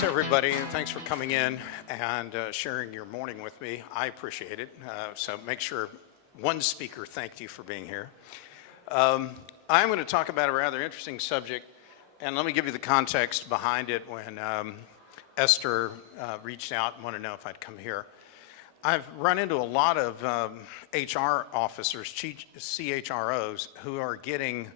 Thanks, everybody, and thanks for coming in and sharing your morning with me. I appreciate it. So make sure one speaker thanked you for being here. I'm going to talk about a rather interesting subject, and let me give you the context behind it when Esther reached out and wanted to know if I'd come here. I've run into a lot of HR officers, CHROs, who are getting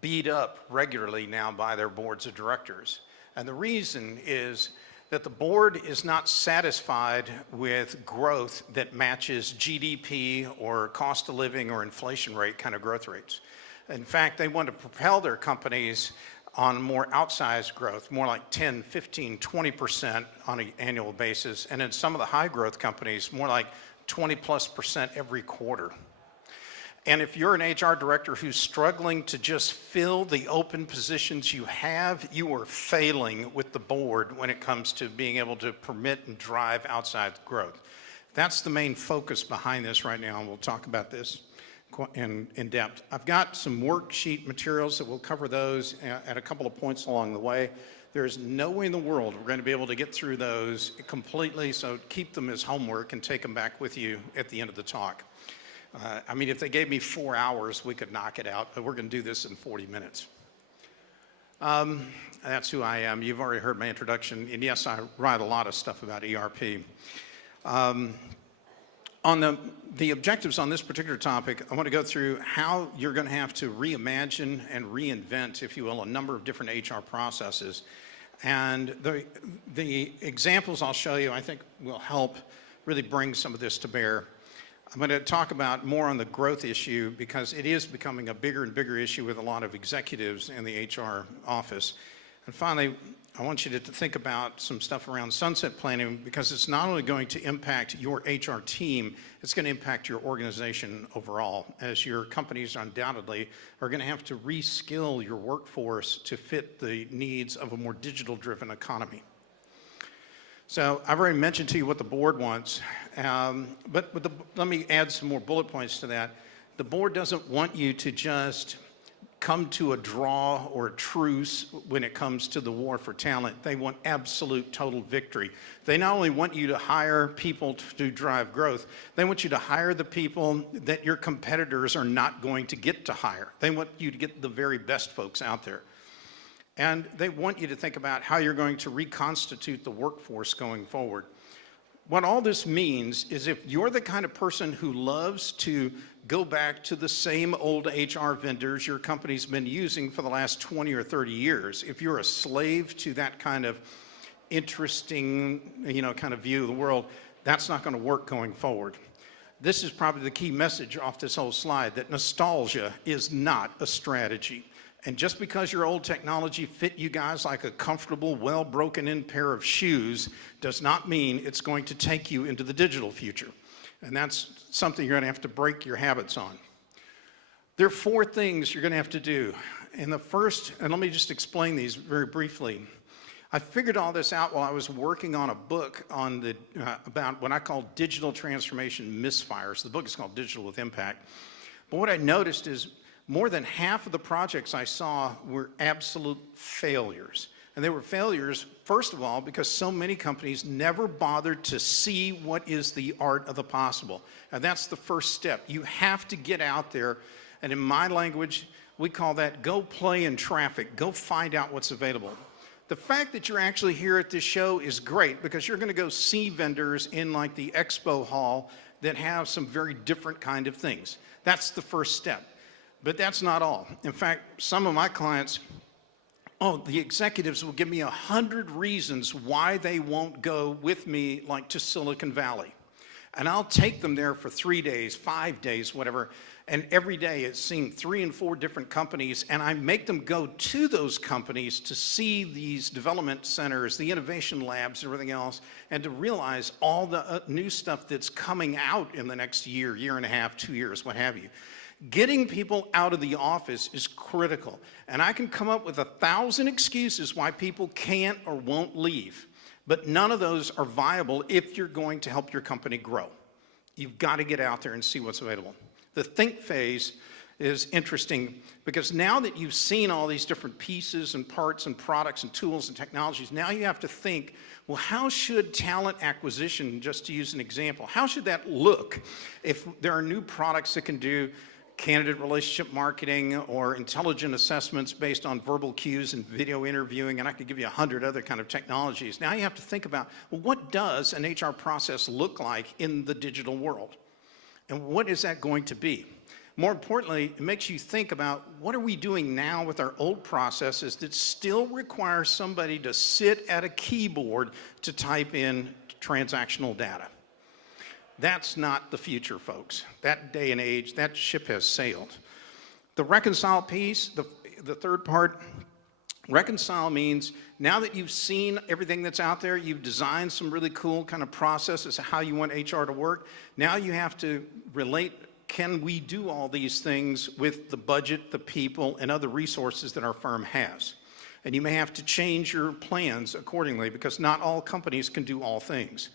beat up regularly now by their boards of directors. And the reason is that the board is not satisfied with growth that matches GDP or cost of living or inflation rate kind of growth rates. In fact, they want to propel their companies on more outsized growth, more like 10, 15, 20% on an annual basis. And in some of the high growth companies, more like 20+% every quarter. And if you're an HR director who's struggling to just fill the open positions you have, you are failing with the board when it comes to being able to permit and drive outside growth. That's the main focus behind this right now, and we'll talk about this in depth. I've got some worksheet materials that will cover those at a couple of points along the way. There's no way in the world we're going to be able to get through those completely, so keep them as homework and take them back with you at the end of the talk. I mean, if they gave me 4 hours, we could knock it out, but we're going to do this in 40 minutes. That's who I am. You've already heard my introduction, and yes, I write a lot of stuff about ERP. On the objectives on this particular topic, I want to go through how you're going to have to reimagine and reinvent, if you will, a number of different HR processes. And the examples I'll show you, I think, will help really bring some of this to bear. I'm going to talk about more on the growth issue because it is becoming a bigger and bigger issue with a lot of executives in the HR office. And finally, I want you to think about some stuff around sunset planning because it's not only going to impact your HR team, it's going to impact your organization overall, as your companies undoubtedly are going to have to reskill your workforce to fit the needs of a more digital-driven economy. So I've already mentioned to you what the board wants, but let me add some more bullet points to that. The board doesn't want you to just come to a draw or a truce when it comes to the war for talent. They want absolute total victory. They not only want you to hire people to drive growth, they want you to hire the people that your competitors are not going to get to hire. They want you to get the very best folks out there. And they want you to think about how you're going to reconstitute the workforce going forward. What all this means is if you're the kind of person who loves to go back to the same old HR vendors your company's been using for the last 20 or 30 years, if you're a slave to that kind of interesting, kind of view of the world, that's not going to work going forward. This is probably the key message off this whole slide, that nostalgia is not a strategy. And just because your old technology fit you guys like a comfortable, well broken in pair of shoes does not mean it's going to take you into the digital future. And that's something you're going to have to break your habits on. There are 4 things you're going to have to do. And the first, and let me just explain these very briefly. I figured all this out while I was working on a book on about what I call digital transformation misfires. The book is called Digital with Impact. But what I noticed is more than half of the projects I saw were absolute failures. And they were failures, first of all, because so many companies never bothered to see what is the art of the possible. And that's the first step. You have to get out there, and in my language, we call that go play in traffic. Go find out what's available. The fact that you're actually here at this show is great because you're going to go see vendors in like the expo hall that have some very different kind of things. That's the first step. But that's not all. In fact, some of my clients, the executives will give me 100 reasons why they won't go with me like to Silicon Valley. And I'll take them there for 3 days, 5 days, whatever. And every day it's seeing 3 and 4 different companies. And I make them go to those companies to see these development centers, the innovation labs, and everything else, and to realize all the new stuff that's coming out in the next year, year and a half, 2 years, what have you. Getting people out of the office is critical. And I can come up with 1,000 excuses why people can't or won't leave. But none of those are viable if you're going to help your company grow. You've got to get out there and see what's available. The think phase is interesting because now that you've seen all these different pieces and parts and products and tools and technologies, now you have to think, well, how should talent acquisition, just to use an example, how should that look if there are new products that can do candidate relationship marketing or intelligent assessments based on verbal cues and video interviewing, and I could give you 100 other kind of technologies. Now you have to think about, well, what does an HR process look like in the digital world? And what is that going to be? More importantly, it makes you think about what are we doing now with our old processes that still require somebody to sit at a keyboard to type in transactional data. That's not the future, folks. That day and age, that ship has sailed. The reconcile piece, the third part, reconcile means now that you've seen everything that's out there, you've designed some really cool kind of processes of how you want HR to work, now you have to relate, can we do all these things with the budget, the people, and other resources that our firm has? And you may have to change your plans accordingly because not all companies can do all things.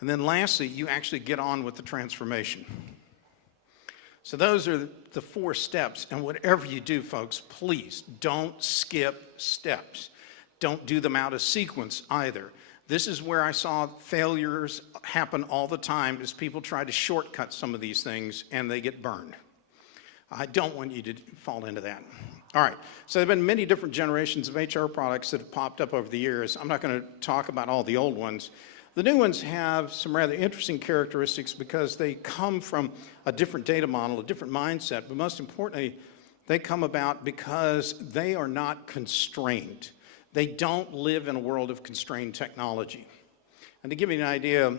And then lastly, you actually get on with the transformation. So those are the 4 steps, and whatever you do, folks, please don't skip steps. Don't do them out of sequence either. This is where I saw failures happen all the time as people try to shortcut some of these things and they get burned. I don't want you to fall into that. All right, so there have been many different generations of HR products that have popped up over the years. I'm not going to talk about all the old ones. The new ones have some rather interesting characteristics because they come from a different data model, a different mindset, but most importantly, they come about because they are not constrained. They don't live in a world of constrained technology. And to give you an idea,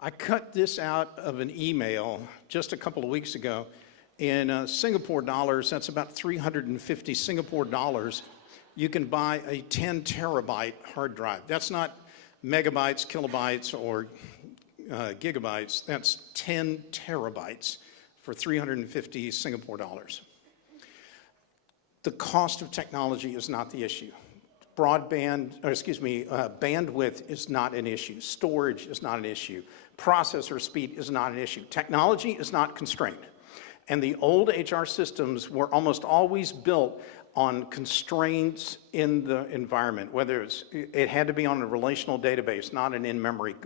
I cut this out of an email just a couple of weeks ago. In Singapore dollars, that's about 350 Singapore dollars. You can buy a 10 terabyte hard drive. That's not megabytes, kilobytes, or gigabytes. That's 10 terabytes for 350 Singapore dollars. The cost of technology is not the issue. Bandwidth is not an issue. Storage is not an issue. Processor speed is not an issue. Technology is not constrained. And the old HR systems were almost always built on constraints in the environment, whether it had to be on a relational database, not an in-memory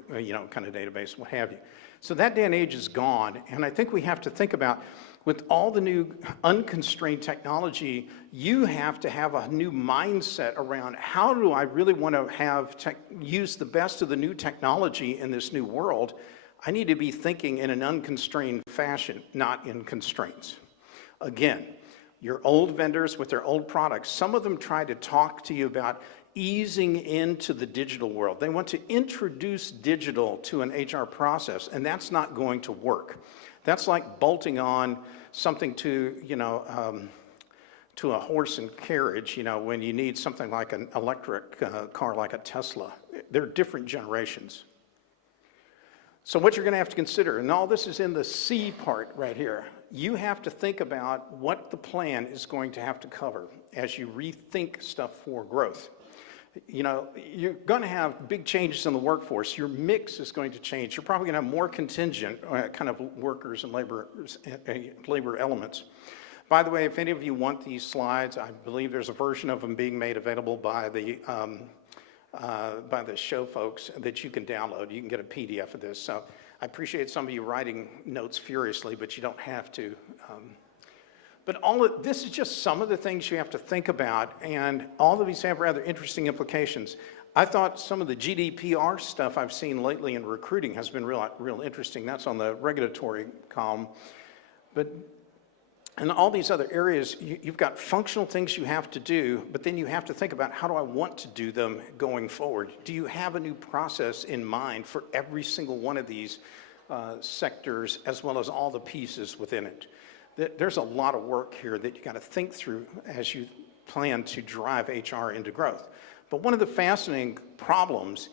kind of database, what have you. So that day and age is gone, and I think we have to think about, with all the new unconstrained technology, you have to have a new mindset around how do I really want to use the best of the new technology in this new world. I need to be thinking in an unconstrained fashion, not in constraints. Again, your old vendors with their old products, some of them try to talk to you about easing into the digital world. They want to introduce digital to an HR process, and that's not going to work. That's like bolting on something to, to a horse and carriage, when you need something like an electric car like a Tesla. They're different generations. So what you're going to have to consider, and all this is in the C part right here, you have to think about what the plan is going to have to cover as you rethink stuff for growth. You're going to have big changes in the workforce. Your mix is going to change. You're probably going to have more contingent kind of workers and labor elements. By the way, if any of you want these slides, I believe there's a version of them being made available by the show folks that you can download. You can get a PDF of this. So I appreciate some of you writing notes furiously, but you don't have to. But this is just some of the things you have to think about, and all of these have rather interesting implications. I thought some of the GDPR stuff I've seen lately in recruiting has been real interesting. That's on the regulatory column. But in all these other areas, you've got functional things you have to do, but then you have to think about how do I want to do them going forward? Do you have a new process in mind for every single one of these sectors, as well as all the pieces within it? There's a lot of work here that you got to think through as you plan to drive HR into growth. But one of the fascinating problems,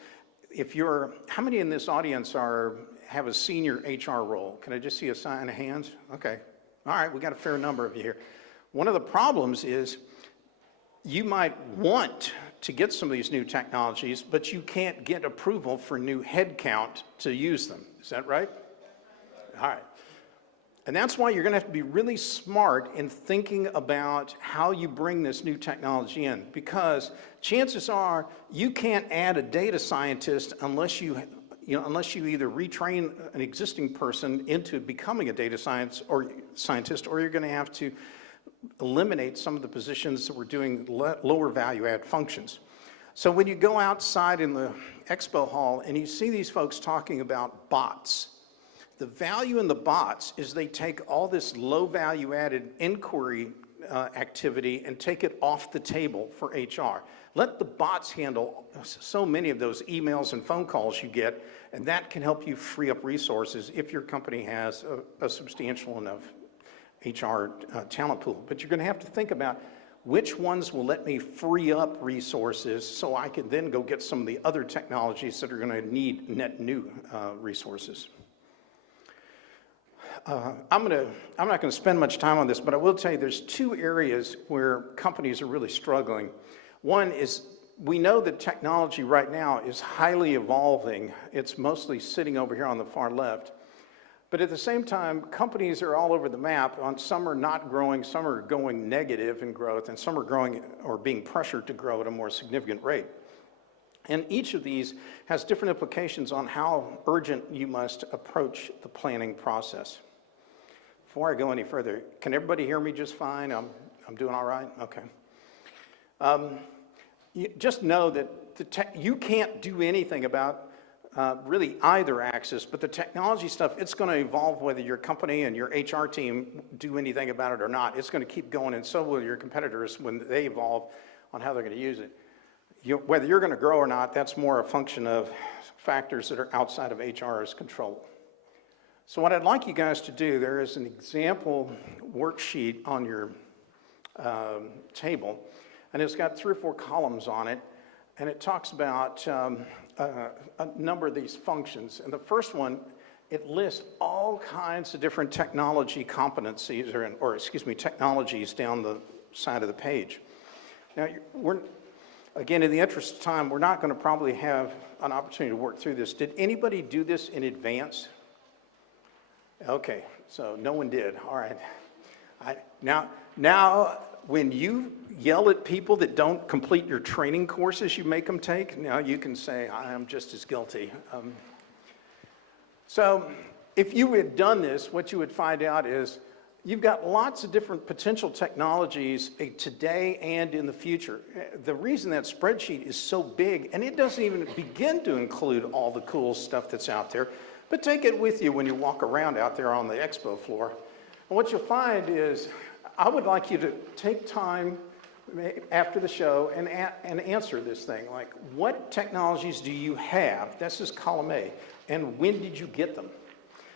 how many in this audience have a senior HR role? Can I just see a sign of hands? Okay. All right, we got a fair number of you here. One of the problems is you might want to get some of these new technologies, but you can't get approval for new headcount to use them. Is that right? All right. And that's why you're going to have to be really smart in thinking about how you bring this new technology in, because chances are you can't add a data scientist unless you either retrain an existing person into becoming a data scientist, or you're going to have to eliminate some of the positions that were doing lower value add functions. So when you go outside in the expo hall and you see these folks talking about bots, the value in the bots is they take all this low value added inquiry activity and take it off the table for HR. Let the bots handle so many of those emails and phone calls you get, and that can help you free up resources if your company has a substantial enough HR talent pool. But you're going to have to think about which ones will let me free up resources so I can then go get some of the other technologies that are going to need net new resources. I'm not going to spend much time on this, but I will tell you there's two areas where companies are really struggling. One is we know that technology right now is highly evolving. It's mostly sitting over here on the far left. But at the same time, companies are all over the map. Some are not growing, some are going negative in growth, and some are growing or being pressured to grow at a more significant rate. And each of these has different implications on how urgent you must approach the planning process. Before I go any further, can everybody hear me just fine? I'm doing all right? Okay. Just know that you can't do anything about really either axis, but the technology stuff, it's going to evolve whether your company and your HR team do anything about it or not. It's going to keep going, and so will your competitors when they evolve on how they're going to use it. Whether you're going to grow or not, that's more a function of factors that are outside of HR's control. So what I'd like you guys to do, there is an example worksheet on your table, and it's got 3 or 4 columns on it, and it talks about a number of these functions. And the first one, it lists all kinds of different technology competencies, technologies down the side of the page. Now, again, in the interest of time, we're not going to probably have an opportunity to work through this. Did anybody do this in advance? Okay, so no one did. All right. Now, when you yell at people that don't complete your training courses you make them take, now you can say, I am just as guilty. So if you had done this, what you would find out is you've got lots of different potential technologies today and in the future. The reason that spreadsheet is so big, and it doesn't even begin to include all the cool stuff that's out there, but take it with you when you walk around out there on the expo floor. And what you'll find is, I would like you to take time after the show and answer this thing, like what technologies do you have? This is column A, and when did you get them?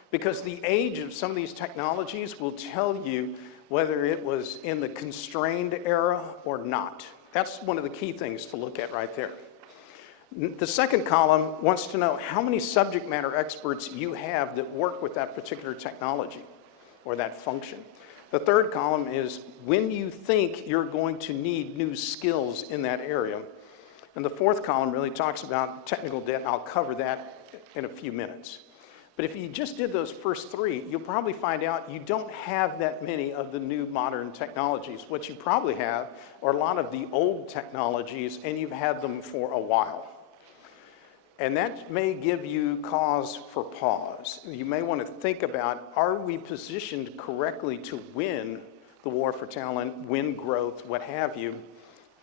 Because the age of some of these technologies will tell you whether it was in the constrained era or not. That's one of the key things to look at right there. The second column wants to know how many subject matter experts you have that work with that particular technology or that function. The third column is when you think you're going to need new skills in that area. And the fourth column really talks about technical debt. I'll cover that in a few minutes. But if you just did those first 3, you'll probably find out you don't have that many of the new modern technologies. What you probably have are a lot of the old technologies, and you've had them for a while. And that may give you cause for pause. You may want to think about, are we positioned correctly to win the war for talent, win growth, what have you,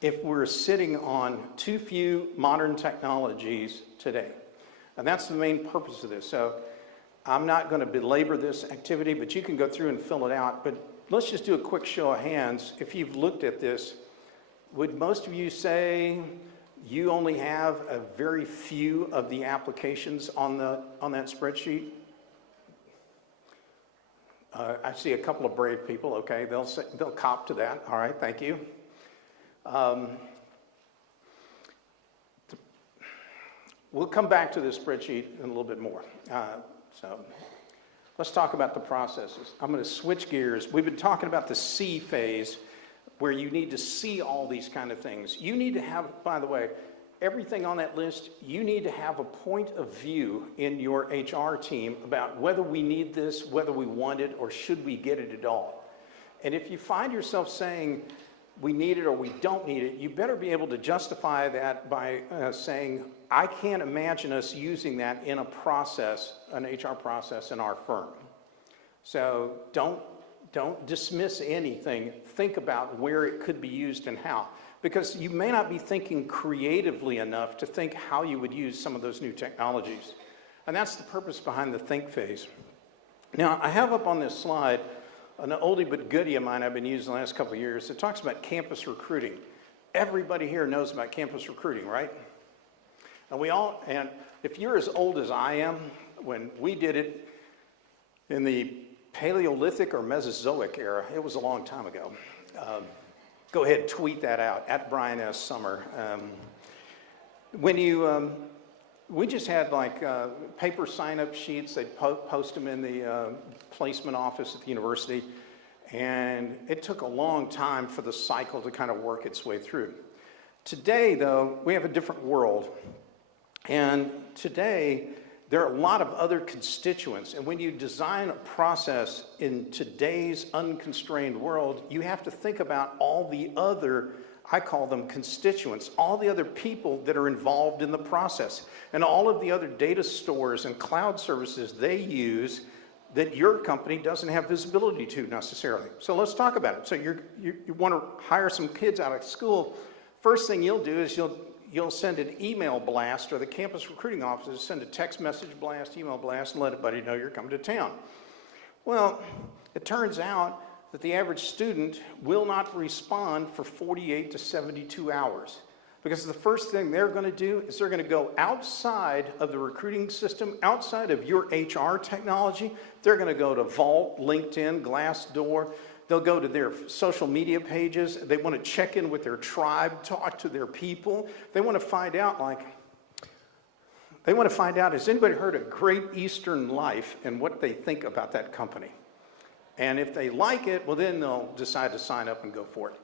if we're sitting on too few modern technologies today? And that's the main purpose of this. So I'm not going to belabor this activity, but you can go through and fill it out. But let's just do a quick show of hands. If you've looked at this, would most of you say you only have a very few of the applications on that spreadsheet? I see a couple of brave people. Okay, they'll cop to that. All right, thank you. We'll come back to this spreadsheet in a little bit more. So let's talk about the processes. I'm going to switch gears. We've been talking about the C phase, where you need to see all these kind of things. You need to have, by the way, everything on that list, you need to have a point of view in your HR team about whether we need this, whether we want it, or should we get it at all. And if you find yourself saying we need it or we don't need it, you better be able to justify that by saying, I can't imagine us using that in a process, an HR process in our firm. So don't dismiss anything. Think about where it could be used and how. Because you may not be thinking creatively enough to think how you would use some of those new technologies. And that's the purpose behind the think phase. Now, I have up on this slide an oldie but goodie of mine I've been using the last couple of years. It talks about campus recruiting. Everybody here knows about campus recruiting, right? And if you're as old as I am, when we did it in the Paleolithic or Mesozoic era, it was a long time ago. Go ahead, tweet that out, at Brian S. Sommer. We just had like paper sign-up sheets. They'd post them in the placement office at the university. And it took a long time for the cycle to kind of work its way through. Today, though, we have a different world. And today, there are a lot of other constituents, and when you design a process in today's unconstrained world, you have to think about all the other, I call them constituents, all the other people that are involved in the process, and all of the other data stores and cloud services they use that your company doesn't have visibility to necessarily. So let's talk about it. So you want to hire some kids out of school. First thing you'll do is you'll send an email blast, or the campus recruiting offices send a text message blast, email blast, and let everybody know you're coming to town. Well, it turns out that the average student will not respond for 48 to 72 hours. Because the first thing they're going to do is they're going to go outside of the recruiting system, outside of your HR technology. They're going to go to Vault, LinkedIn, Glassdoor. They'll go to their social media pages. They want to check in with their tribe, talk to their people. They want to find out, has anybody heard of Great Eastern Life and what they think about that company? And if they like it, well, then they'll decide to sign up and go for it.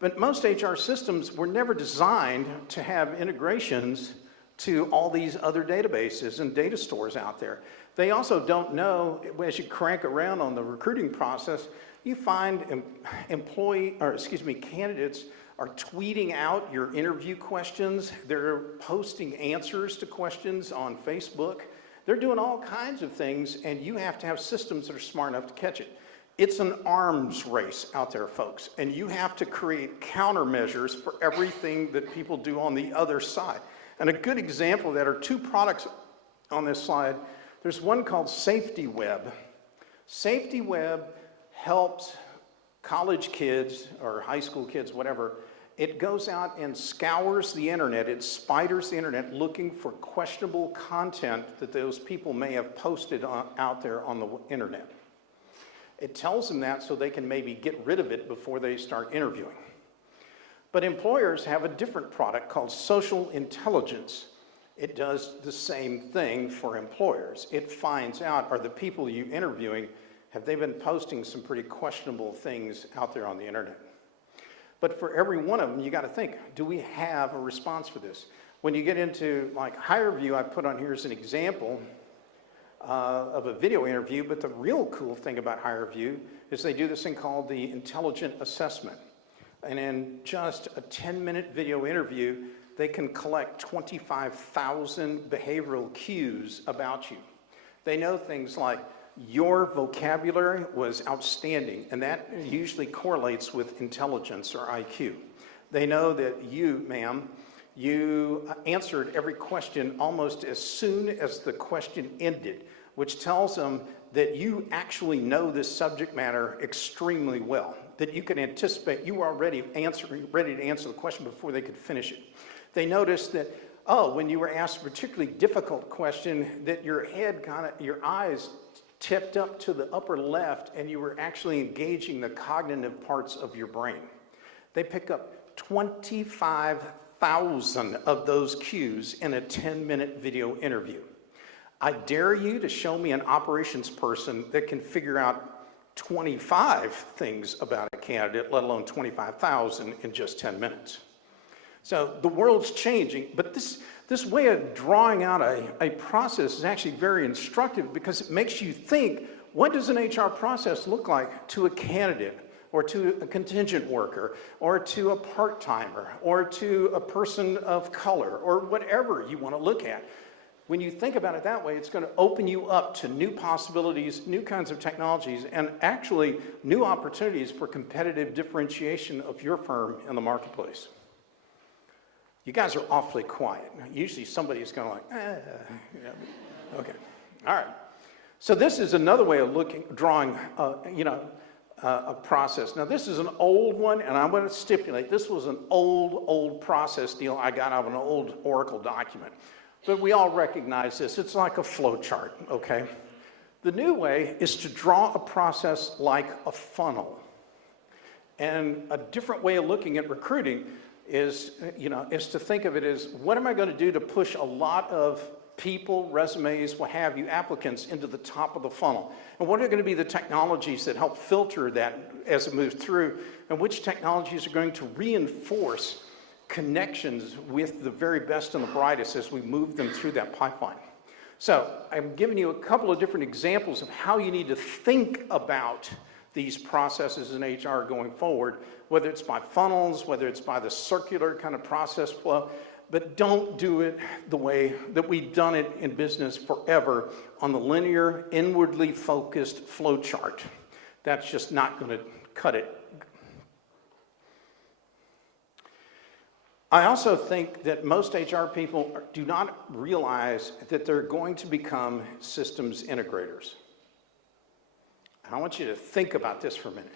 But most HR systems were never designed to have integrations to all these other databases and data stores out there. They also don't know, as you crank around on the recruiting process, you find candidates are tweeting out your interview questions. They're posting answers to questions on Facebook. They're doing all kinds of things, and you have to have systems that are smart enough to catch it. It's an arms race out there, folks, and you have to create countermeasures for everything that people do on the other side. And a good example of that are two products on this slide. There's one called Safety Web. Safety Web helps college kids or high school kids, whatever. It goes out and scours the internet. It spiders the internet looking for questionable content that those people may have posted out there on the internet. It tells them that so they can maybe get rid of it before they start interviewing. But employers have a different product called Social Intelligence. It does the same thing for employers. It finds out, are the people you're interviewing, have they been posting some pretty questionable things out there on the internet? But for every one of them, you got to think, do we have a response for this? When you get into like HireVue, I put on here as an example of a video interview, but the real cool thing about HireVue is they do this thing called the intelligent assessment. And in just a 10-minute video interview, they can collect 25,000 behavioral cues about you. They know things like your vocabulary was outstanding, and that usually correlates with intelligence or IQ. They know that you, ma'am, you answered every question almost as soon as the question ended, which tells them that you actually know this subject matter extremely well, that you can anticipate, you were already ready to answer the question before they could finish it. They noticed that, when you were asked a particularly difficult question, that your head your eyes tipped up to the upper left, and you were actually engaging the cognitive parts of your brain. They pick up 25,000 of those cues in a 10-minute video interview. I dare you to show me an operations person that can figure out 25 things about a candidate, let alone 25,000 in just 10 minutes. So the world's changing, but this way of drawing out a process is actually very instructive because it makes you think, what does an HR process look like to a candidate, or to a contingent worker, or to a part-timer, or to a person of color, or whatever you want to look at? When you think about it that way, it's going to open you up to new possibilities, new kinds of technologies, and actually new opportunities for competitive differentiation of your firm in the marketplace. You guys are awfully quiet. Usually somebody's kind of like, yeah. Okay, all right. So this is another way of drawing, a process. Now this is an old one, and I'm going to stipulate this was an old process deal I got out of an old Oracle document. But we all recognize this. It's like a flow chart, okay? The new way is to draw a process like a funnel. And a different way of looking at recruiting is to think of it as, what am I going to do to push a lot of people, resumes, what have you, applicants into the top of the funnel? And what are going to be the technologies that help filter that as it moves through? And which technologies are going to reinforce connections with the very best and the brightest as we move them through that pipeline? So I'm giving you a couple of different examples of how you need to think about these processes in HR going forward, whether it's by funnels, whether it's by the circular kind of process flow, but don't do it the way that we've done it in business forever on the linear, inwardly focused flow chart. That's just not going to cut it. I also think that most HR people do not realize that they're going to become systems integrators. I want you to think about this for a minute.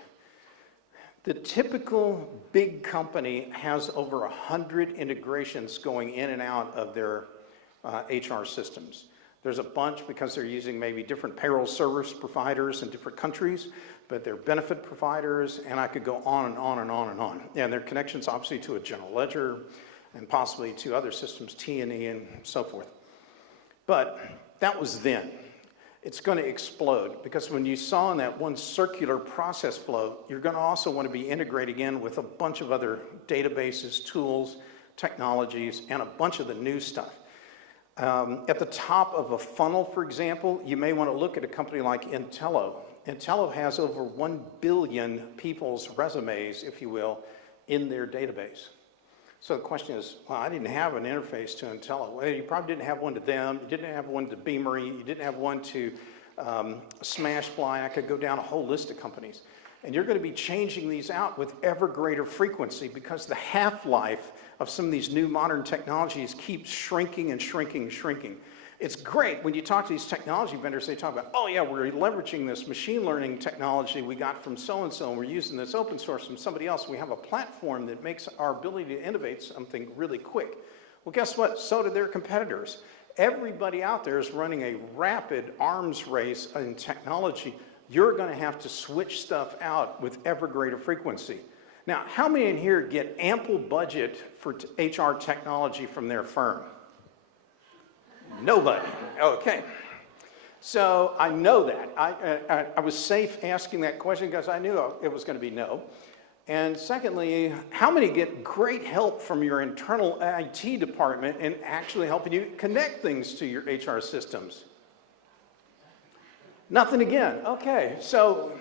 The typical big company has over 100 integrations going in and out of their HR systems. There's a bunch because they're using maybe different payroll service providers in different countries, but they're benefit providers, and I could go on and on and on and on. And their connections obviously to a general ledger and possibly to other systems, T&E and so forth. But that was then. It's going to explode because when you saw in that one circular process flow, you're going to also want to be integrating in with a bunch of other databases, tools, technologies, and a bunch of the new stuff. At the top of a funnel, for example, you may want to look at a company like Intello. Intello has over 1 billion people's resumes, if you will, in their database. So the question is, well, I didn't have an interface to Intello. Well, you probably didn't have one to them. You didn't have one to Beamery. You didn't have one to Smashfly. I could go down a whole list of companies. And you're going to be changing these out with ever greater frequency because the half-life of some of these new modern technologies keeps shrinking and shrinking and shrinking. It's great when you talk to these technology vendors, they talk about, oh yeah, we're leveraging this machine learning technology we got from so-and-so, and we're using this open source from somebody else. We have a platform that makes our ability to innovate something really quick. Well, guess what? So do their competitors. Everybody out there is running a rapid arms race in technology. You're going to have to switch stuff out with ever greater frequency. Now, how many in here get ample budget for HR technology from their firm? Nobody. Okay. So I know that. I was safe asking that question because I knew it was going to be no. And secondly, how many get great help from your internal IT department in actually helping you connect things to your HR systems? Nothing again. Okay. So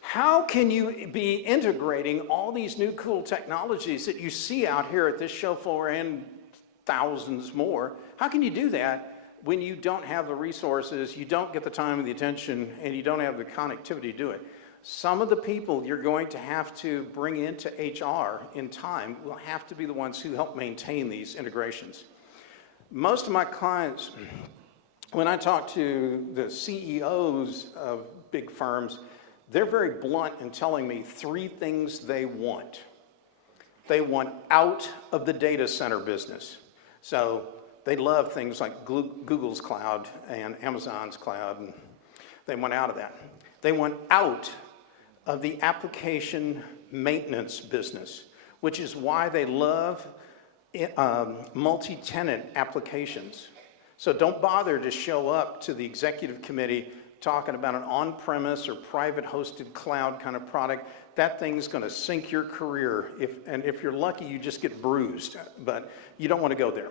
how can you be integrating all these new cool technologies that you see out here at this show floor and thousands more? How can you do that when you don't have the resources, you don't get the time and the attention, and you don't have the connectivity to do it? Some of the people you're going to have to bring into HR in time will have to be the ones who help maintain these integrations. Most of my clients, when I talk to the CEOs of big firms, they're very blunt in telling me 3 things they want. They want out of the data center business. So they love things like Google's cloud and Amazon's cloud, and they want out of that. They want out of the application maintenance business, which is why they love multi-tenant applications. So don't bother to show up to the executive committee talking about an on-premise or private hosted cloud kind of product, that thing's going to sink your career. If you're lucky, you just get bruised, but you don't want to go there.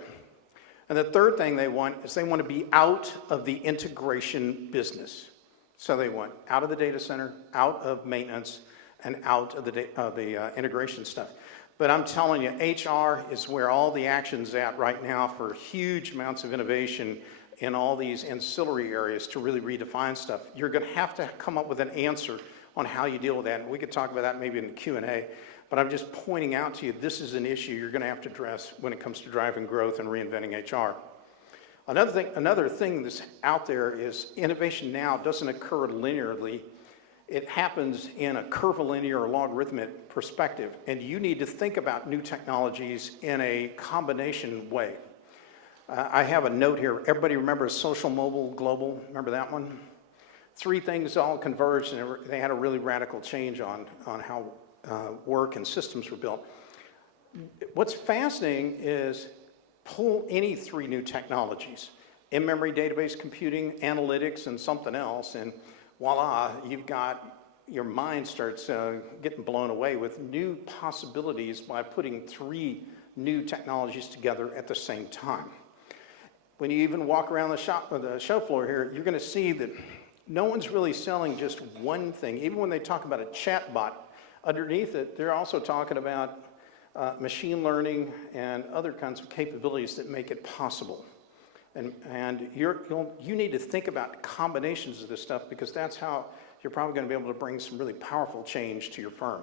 And the third thing they want is they want to be out of the integration business. So they want out of the data center, out of maintenance, and out of the integration stuff. But I'm telling you, HR is where all the action's at right now for huge amounts of innovation in all these ancillary areas to really redefine stuff. You're going to have to come up with an answer on how you deal with that. And we could talk about that maybe in the Q&A, but I'm just pointing out to you, this is an issue you're going to have to address when it comes to driving growth and reinventing HR. Another thing that's out there is innovation now doesn't occur linearly. It happens in a curvilinear or logarithmic perspective, and you need to think about new technologies in a combination way. I have a note here. Everybody remembers social, mobile, global? Remember that one? Three things all converged, and they had a really radical change on how work and systems were built. What's fascinating is pull any three new technologies, in-memory database computing, analytics, and something else, and voila, you've got, your mind starts getting blown away with new possibilities by putting three new technologies together at the same time. When you even walk around the show floor here, you're going to see that no one's really selling just one thing. Even when they talk about a chatbot, underneath it, they're also talking about machine learning and other kinds of capabilities that make it possible. And you need to think about combinations of this stuff, because that's how you're probably going to be able to bring some really powerful change to your firm.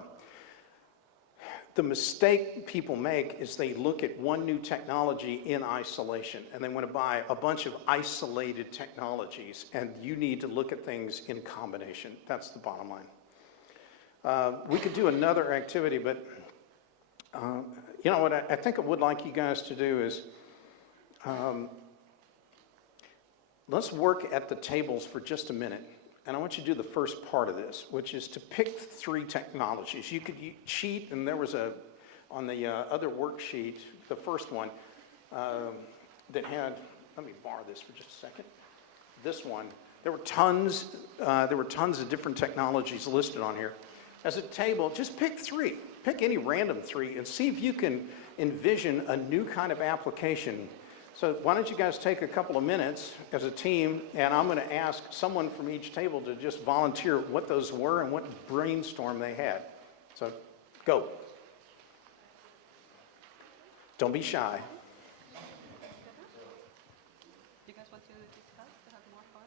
The mistake people make is they look at one new technology in isolation, and they want to buy a bunch of isolated technologies, and you need to look at things in combination. That's the bottom line. We could do another activity, but you know what I think I would like you guys to do is let's work at the tables for just a minute. And I want you to do the first part of this, which is to pick three technologies. You could cheat, and there was on the other worksheet, the first one, that had, let me borrow this for just a second. This one, there were tons of different technologies listed on here. As a table, just pick three. Pick any random three and see if you can envision a new kind of application. So why don't you guys take a couple of minutes as a team, and I'm going to ask someone from each table to just volunteer what those were and what brainstorm they had. So go. Don't be shy. You guys want to discuss to have more fun?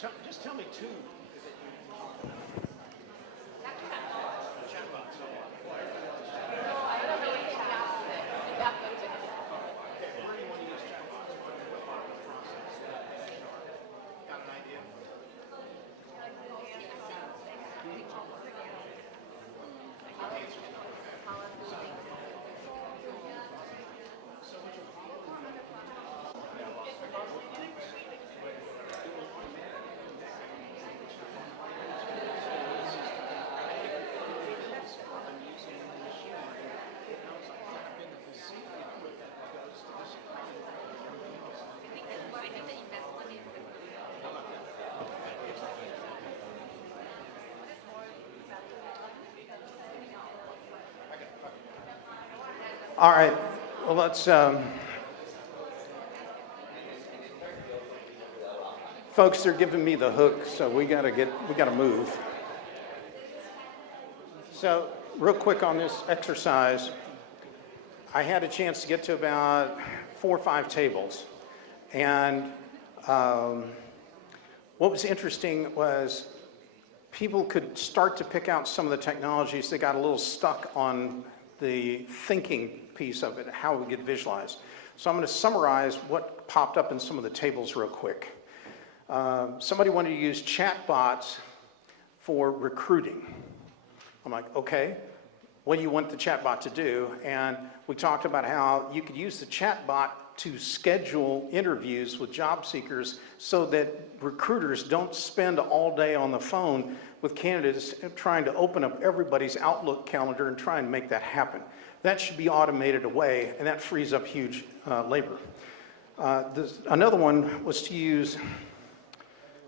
Just tell me two. All right, well, let's, folks, they're giving me the hook, so we gotta move. So, real quick on this exercise, I had a chance to get to about 4 or 5 tables. And what was interesting was people could start to pick out some of the technologies that got a little stuck on the thinking piece of it, how we get visualized. So I'm going to summarize what popped up in some of the tables real quick. Somebody wanted to use chatbots for recruiting. I'm like, okay, what do you want the chatbot to do? And we talked about how you could use the chatbot to schedule interviews with job seekers so that recruiters don't spend all day on the phone with candidates trying to open up everybody's Outlook calendar and try and make that happen. That should be automated away, and that frees up huge labor. Another one was to use,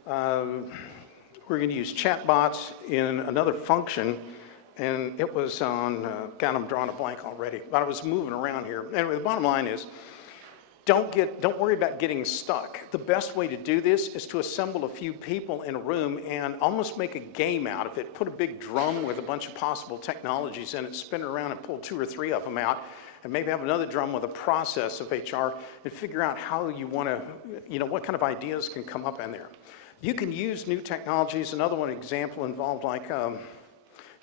we're going to use chatbots in another function, and it was on, God, I'm drawing a blank already, but I was moving around here. Anyway, the bottom line is, don't worry about getting stuck. The best way to do this is to assemble a few people in a room and almost make a game out of it. Put a big drum with a bunch of possible technologies in it, spin it around and pull 2 or 3 of them out, and maybe have another drum with a process of HR and figure out how you want to, what kind of ideas can come up in there. You can use new technologies. Another one example involved like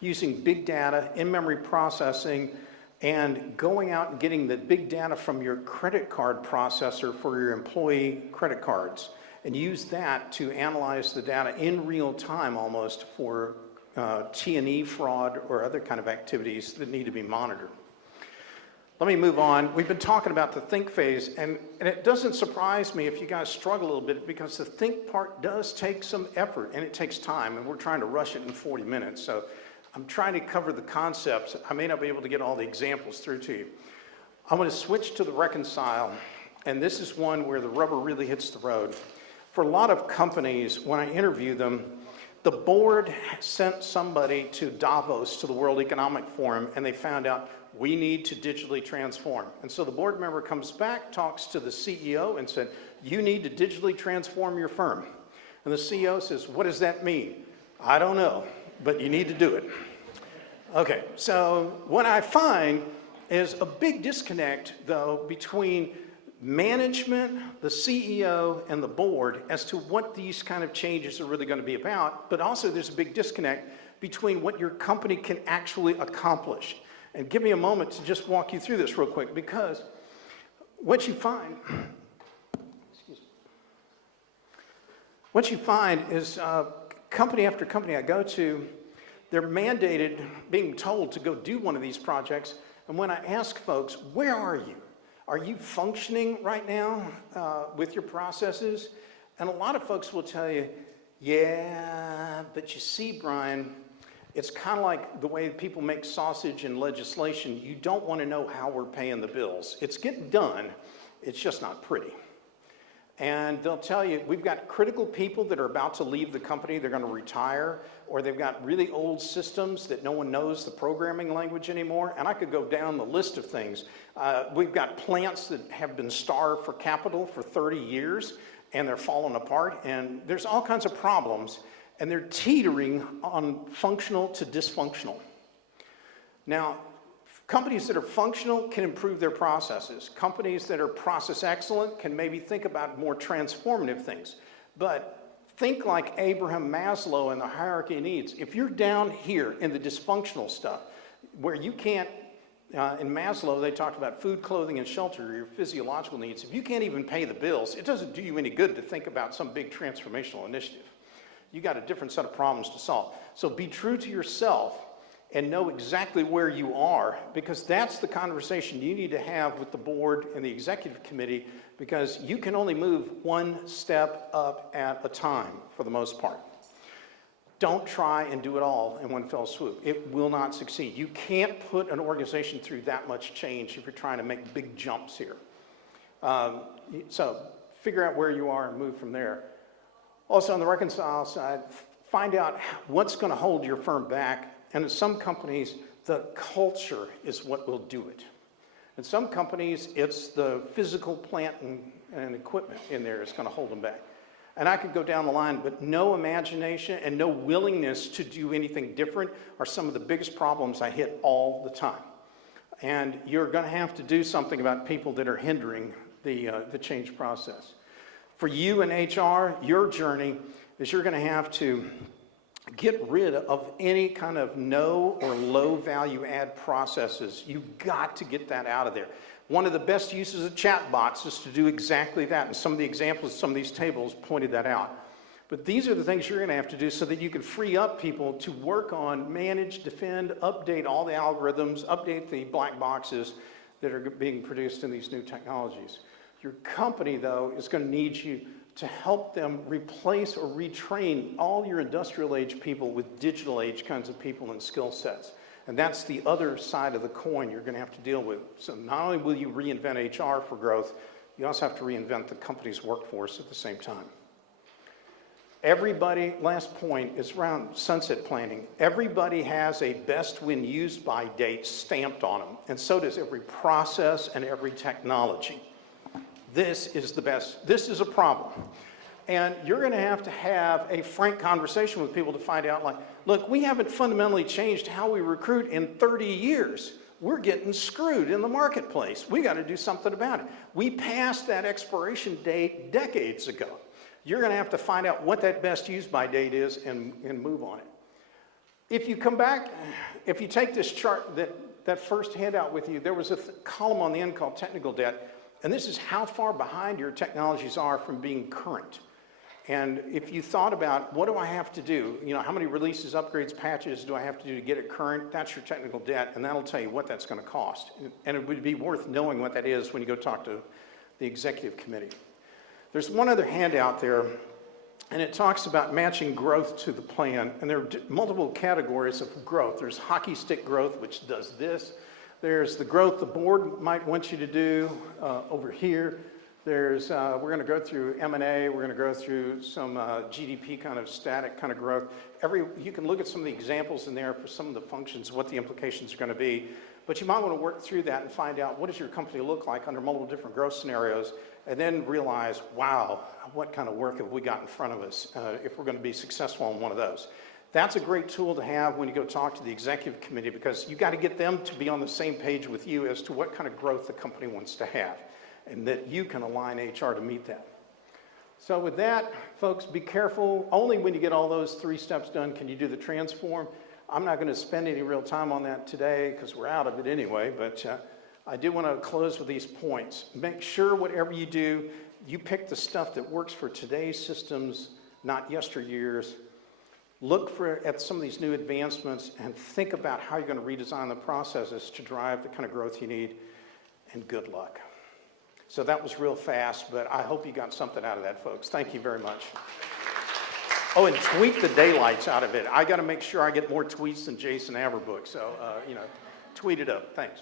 using big data, in-memory processing, and going out and getting the big data from your credit card processor for your employee credit cards, and use that to analyze the data in real time almost for T&E fraud or other kind of activities that need to be monitored. Let me move on. We've been talking about the think phase, and it doesn't surprise me if you guys struggle a little bit, because the think part does take some effort and it takes time, and we're trying to rush it in 40 minutes. So I'm trying to cover the concepts. I may not be able to get all the examples through to you. I'm going to switch to the reconcile, and this is one where the rubber really hits the road. For a lot of companies, when I interview them, the board sent somebody to Davos, to the World Economic Forum, and they found out we need to digitally transform. And so the board member comes back, talks to the CEO, and said, you need to digitally transform your firm. And the CEO says, what does that mean? I don't know, but you need to do it. Okay, so what I find is a big disconnect, though, between management, the CEO, and the board as to what these kind of changes are really going to be about, but also there's a big disconnect between what your company can actually accomplish. And give me a moment to just walk you through this real quick, because what you find, is company after company I go to, they're mandated, being told to go do one of these projects. And when I ask folks, where are you? Are you functioning right now with your processes? And a lot of folks will tell you, yeah, but you see, Brian, it's kind of like the way people make sausage in legislation. You don't want to know how we're paying the bills. It's getting done. It's just not pretty. And they'll tell you, we've got critical people that are about to leave the company. They're going to retire, or they've got really old systems that no one knows the programming language anymore. And I could go down the list of things. We've got plants that have been starved for capital for 30 years, and they're falling apart. And there's all kinds of problems, and they're teetering on functional to dysfunctional. Now, companies that are functional can improve their processes. Companies that are process excellent can maybe think about more transformative things. But Think like Abraham Maslow in the hierarchy of needs. If you're down here in the dysfunctional stuff, where you can't, in Maslow, they talked about food, clothing, and shelter, your physiological needs. If you can't even pay the bills, it doesn't do you any good to think about some big transformational initiative. You got a different set of problems to solve. So be true to yourself and know exactly where you are, because that's the conversation you need to have with the board and the executive committee, because you can only move one step up at a time for the most part. Don't try and do it all in one fell swoop. It will not succeed. You can't put an organization through that much change if you're trying to make big jumps here. So figure out where you are and move from there. Also on the reconcile side, find out what's going to hold your firm back. And in some companies, the culture is what will do it. In some companies, it's the physical plant and equipment in there is going to hold them back. And I could go down the line, but no imagination and no willingness to do anything different are some of the biggest problems I hit all the time. And you're going to have to do something about people that are hindering the change process. For you in HR, your journey is you're going to have to get rid of any kind of no or low value add processes. You've got to get that out of there. One of the best uses of chatbots is to do exactly that, and some of the examples, some of these tables pointed that out. But these are the things you're going to have to do so that you can free up people to work on, manage, defend, update all the algorithms, update the black boxes that are being produced in these new technologies. Your company, though, is going to need you to help them replace or retrain all your industrial age people with digital age kinds of people and skill sets. And that's the other side of the coin you're going to have to deal with. So not only will you reinvent HR for growth, you also have to reinvent the company's workforce at the same time. Everybody, last point, is around sunset planning. Everybody has a best when used by date stamped on them, and so does every process and every technology. This is the best. This is a problem. And you're going to have a frank conversation with people to find out, like, look, we haven't fundamentally changed how we recruit in 30 years. We're getting screwed in the marketplace. We got to do something about it. We passed that expiration date decades ago. You're going to have to find out what that best used by date is and move on it. If you come back, if you take this chart, that first handout with you, there was a column on the end called technical debt, and this is how far behind your technologies are from being current. And if you thought about, what do I have to do? You know, how many releases, upgrades, patches do I have to do to get it current? That's your technical debt, and that'll tell you what that's going to cost. And it would be worth knowing what that is when you go talk to the executive committee. There's one other handout there, and it talks about matching growth to the plan. And there are multiple categories of growth. There's hockey stick growth, which does this. There's the growth the board might want you to do over here. There's, we're going to go through M&A, we're going to go through some GDP kind of static kind of growth. You can look at some of the examples in there for some of the functions, what the implications are going to be. But you might want to work through that and find out, what does your company look like under multiple different growth scenarios, and then realize, wow, what kind of work have we got in front of us if we're going to be successful in one of those. That's a great tool to have when you go talk to the executive committee, because you've got to get them to be on the same page with you as to what kind of growth the company wants to have, and that you can align HR to meet that. So with that, folks, be careful. Only when you get all those 3 steps done can you do the transform. I'm not going to spend any real time on that today because we're out of it anyway, but I do want to close with these points. Make sure whatever you do, you pick the stuff that works for today's systems, not yesteryear's. Look at some of these new advancements and think about how you're going to redesign the processes to drive the kind of growth you need, and good luck. So that was real fast, but I hope you got something out of that, folks. Thank you very much. Oh, and tweet the daylights out of it. I got to make sure I get more tweets than Jason Averbook, so, tweet it up. Thanks.